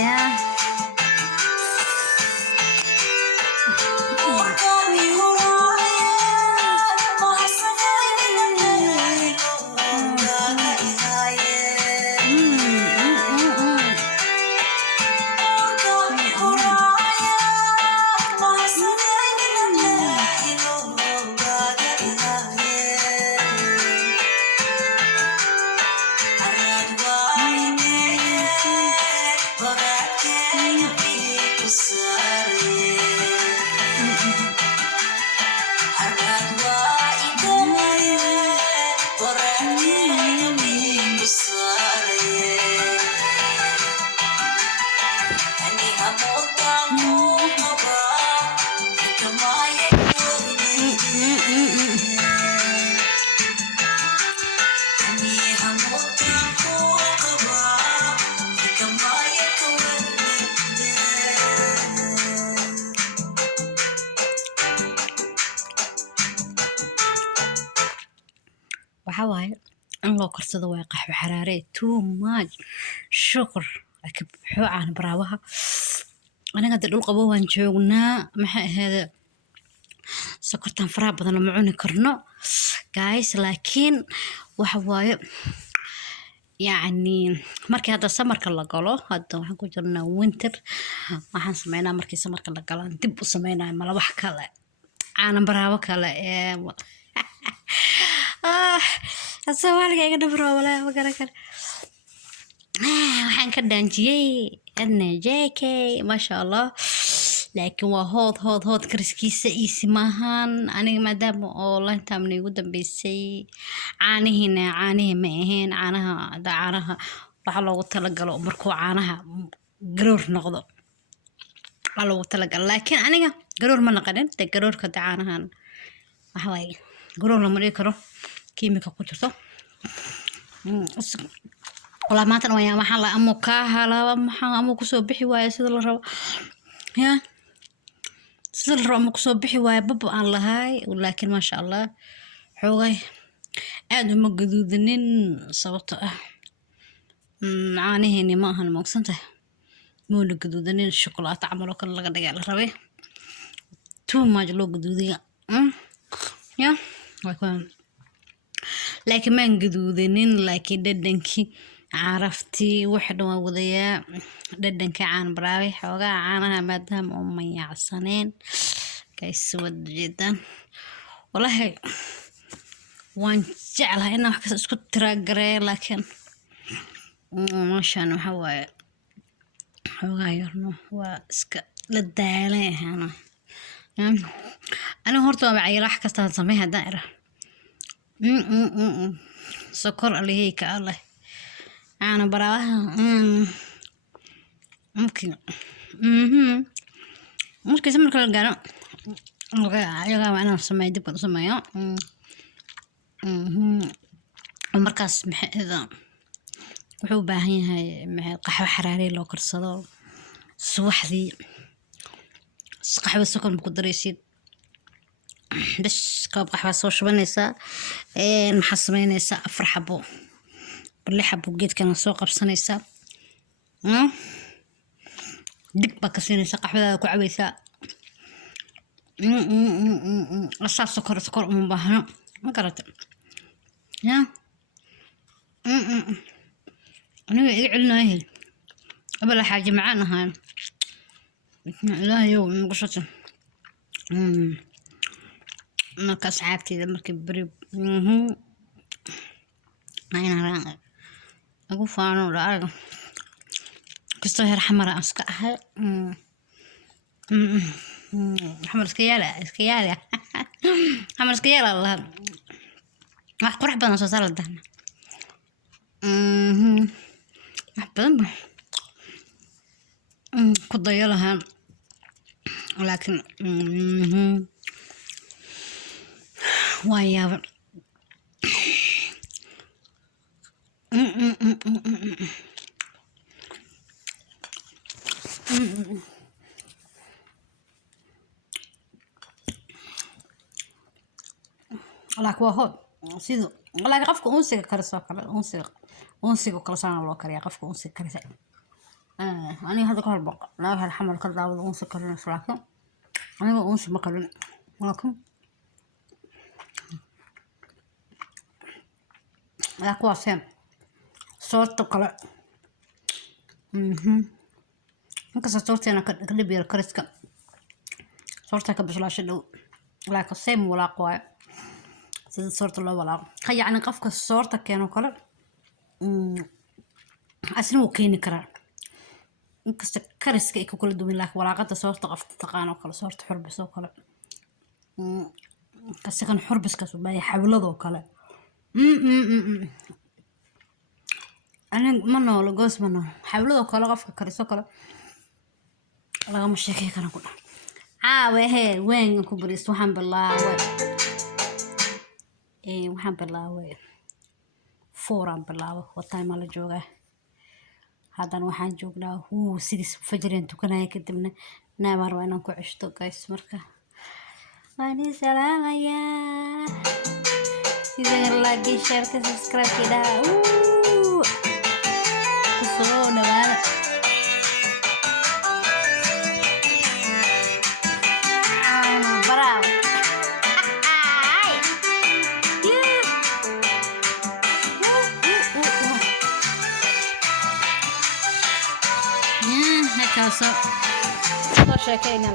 Yeah. وحواي الله كرسده ويقح بحرارة too much شكر أكيد حو عن براوها أنا قد أقول قبوا نجونا ما هذا سكرتان فرا بدنا معوني كرنو guys لكن وحواي يعني markii hadda samarka la galo hadda waxaan ku jirnaa winter waxaan sameynaa markii samarka la galo dib u sameynaa mala wax kale aanan baraawo kale asawaliga iga dabro wala ma garan kar waxaan ka daanjiyay adna JK ma sha Allah laakiin waa hood kariskiisa isi maahan aniga maadaama oo laantaamna igu dambeysay caanihi ma ahayn caanaha waxa loogu talagalo markuu caanaha garoor noqdo waxa loogu talagalo laakiin aniga garoor ma naqanin garoorka caanahan waxa waaye garoor lama dhigi karo kiimika ku jirto wala maanta waxaan la amu ka halaba maxaan amu ku soo bixi waayo sida la rabo ya sida la rabo ku soo bixi waayo baba aan lahaay laakiin ma sha Allah xoogay aad uma gaduudanin sababtoo ah caanaheeni ma ahan moogsantahay moona gaduudanin shukulaato camal oo kale laga dhigay la rabay too much loo gaduudiya ya laakiin maan gaduudanin laakiin dhadhankii عرفتي واحد وضياء ددن كعان براوي حوغا عانها مادام أمي عصانين كيسود جدا والله وان جعلها إنه حكس اسكت تراقري لكن ما شانو حواي حوغا يرنو واسك للدالي أنا هورتو بعي راح كستان سميها دائرة سكر اللي هيك الله أنا براها ممكن ممكن سمر كل جانا يلا أنا سماي دبك سمايا ومركز إذا وحبة هي مع قهوة حرارية لو كرصدو سوحدي قهوة سكر بقدر يصير بس كاب قهوة صوش بنيسا محسمينيسا أفرح بو اللي حبوا جيت كان سوق بسنيسا دك بكسينيسا قحوة كعبيسا أصلا سكر من بحنا ما قرأت يا أنا يعلنا هي قبل حاجة معانا هاي لا يوم قصته مركز عابتي إذا مركب بريب أنا رأى أقول فانو رأى كستو هي حمراء أسكأها حمر سكيالة حمر سكيالة الله واحد قرح بدنا صار الدهن واحد بدنا كنت ضيالها ولكن ويا لك وهو سيدو لك قفك أنسك كرسا أنسك كرسان الله كريا قفك أنسك كرسا أنا هذا كهرباء لا هالحمل كذا والأنثى كلنا لكن أنا أنثى ما كلنا لكن لا كواسين صورته كلا inkasta soorteena ka dhib yar kariska soorta ka bislaasho dhow laakiin same walaaq waayo sida soorta loo walaaqo ka yacni qofka soorta keeno kale asna wuu keeni karaa inkasta kariska ay ku kala duwan laakiin walaaqada soorta qofta taqaano kale soorta xurbis oo kale kasakan xurbiskaas u baahay xawladoo kale أنا منو لجوز منو حاولوا كلا قف كريسو كلا لا مش هيك أنا كنا وهي وين كبريس وحن بالله إيه وحن بالله فوران بالله والتايم على جوجه هذا وحن جوجنا هو سيدس فجرين تكنا هيك دمنا نامر وأنا كعشتو قيس مركه واني سلام يا إذا lagi share ke subscribe kita so naman bravo هكا so sheekayna